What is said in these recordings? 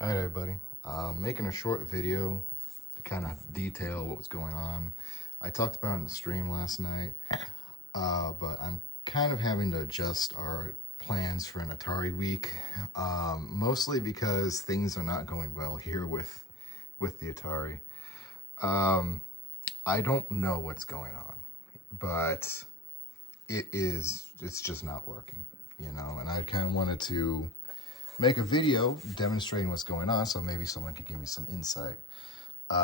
All right, everybody. Making a short video to kind of detail what was going on. I talked about it in the stream last night, but I'm kind of having to adjust our plans for an Atari week, mostly because things are not going well here with the Atari. I don't know what's going on, but it's just not working, and I kind of wanted to make a video demonstrating what's going on so maybe someone could give me some insight. This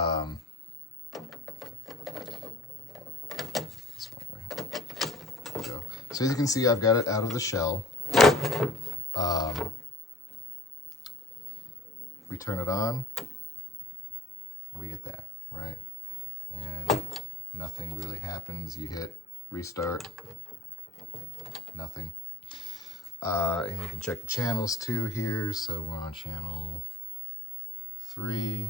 one way. There we go. So as you can see, I've got it out of the shell. We turn it on, and we get that, right? And nothing really happens. You hit restart, nothing. And you can check the channels too here. So we're on channel 3,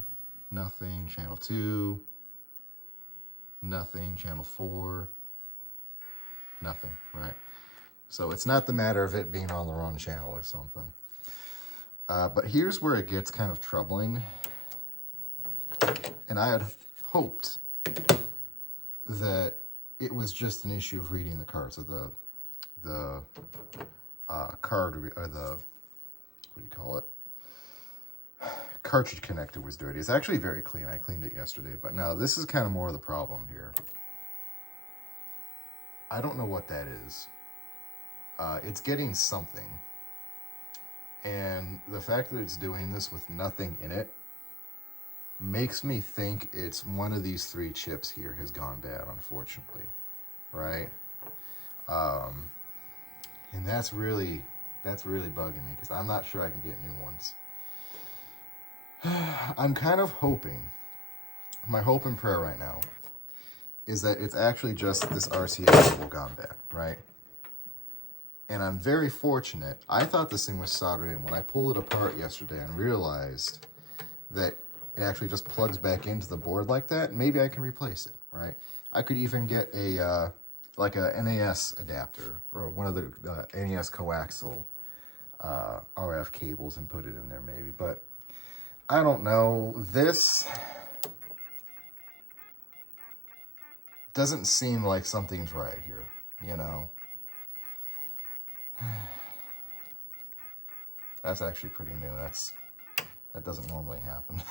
nothing. Channel 2, nothing. Channel 4, nothing, right? So it's not the matter of it being on the wrong channel or something. But here's where it gets kind of troubling. And I had hoped that it was just an issue of reading the cards, or the card, or the, what do you call it? Cartridge connector was dirty. It's actually very clean. I cleaned it yesterday, but no, this is kind of more of the problem here. I don't know what that is. It's getting something. And the fact that it's doing this with nothing in it makes me think it's one of these 3 chips here has gone bad, unfortunately, right? And that's really bugging me because I'm not sure I can get new ones. I'm kind of hoping, my hope and prayer right now is that it's actually just this RCA cable gone bad, right? And I'm very fortunate. I thought this thing was soldered in. When I pulled it apart yesterday and realized that it actually just plugs back into the board like that, maybe I can replace it, right? I could even get a like a NAS adapter or one of the NAS coaxial RF cables and put it in there maybe. But I don't know. This doesn't seem like something's right here, you know? That's actually pretty new. That doesn't normally happen.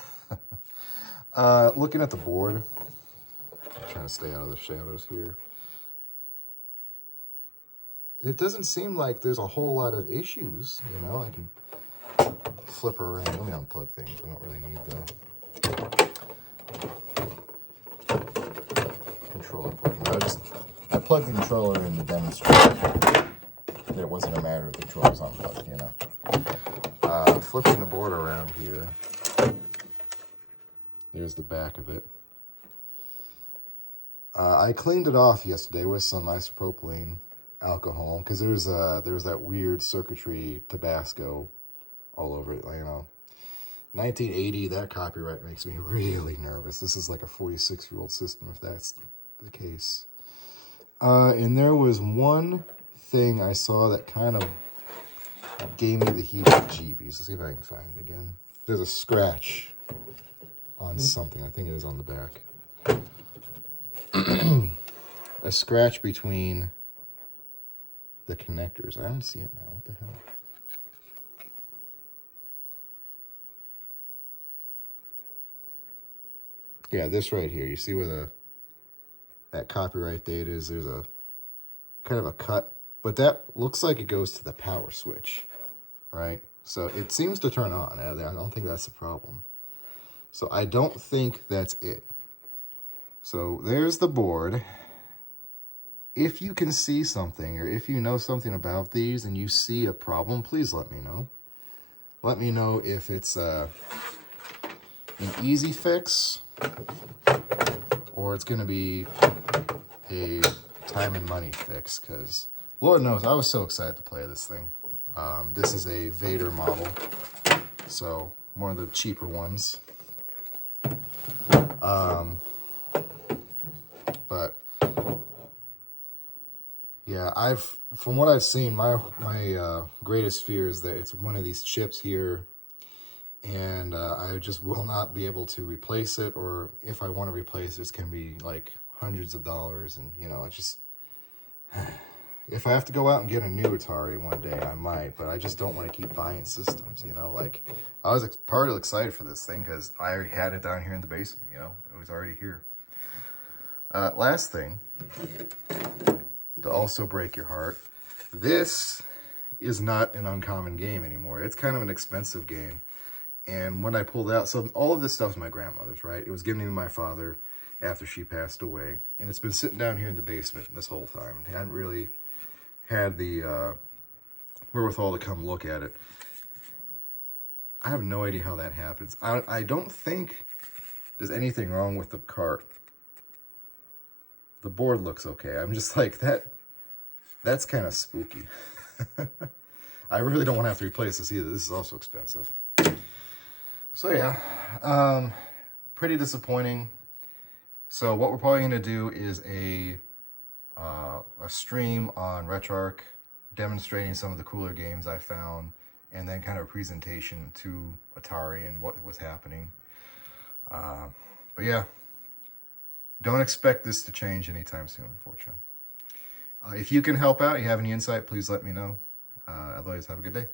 Looking at the board, I'm trying to stay out of the shadows here. It doesn't seem like there's a whole lot of issues, you know? I can flip her around. Let me unplug things. We don't really need the controller plug. I plugged the controller in to demonstrate that it wasn't a matter of the controllers unplugged, you know? Flipping the board around here. There's the back of it. I cleaned it off yesterday with some isopropylene alcohol because there was that weird circuitry Tabasco all over it, you know. 1980, that copyright makes me really nervous. This is like a 46-year-old system, if that's the case. And there was one thing I saw that kind of gave me the heebie-jeebies. Let's see if I can find it again. There's a scratch on something. I think it is on the back. A scratch between the connectors. I don't see it now. What the hell? Yeah, this right here. You see where that copyright date is? There's a kind of a cut, but that looks like it goes to the power switch, right? So it seems to turn on. I don't think that's the problem. So I don't think that's it. So there's the board. If you can see something, or if you know something about these and you see a problem, please let me know. Let me know if it's an easy fix or it's going to be a time and money fix, because Lord knows I was so excited to play this thing. This is a Vader model, so one of the cheaper ones. But yeah, from what I've seen, my greatest fear is that it's one of these chips here and I just will not be able to replace it, or if I want to replace it, it's going to be like hundreds of dollars, and you know, it just, if I have to go out and get a new Atari one day, I might, but I just don't want to keep buying systems, you know. Like, I was part of excited for this thing because I already had it down here in the basement, you know, it was already here. Last thing, to also break your heart, this is not an uncommon game anymore. It's kind of an expensive game. And when I pulled out, so all of this stuff is my grandmother's, right? It was given to my father after she passed away. And it's been sitting down here in the basement this whole time. I hadn't really had the wherewithal to come look at it. I have no idea how that happens. I don't think there's anything wrong with the cart. The board looks okay. I'm just like, that's kind of spooky. I really don't want to have to replace this either. This is also expensive. So yeah, pretty disappointing. So what we're probably going to do is a stream on RetroArch demonstrating some of the cooler games I found, and then kind of a presentation to Atari and what was happening. But yeah, don't expect this to change anytime soon, unfortunately. If you can help out, you have any insight, please let me know. Otherwise, have a good day.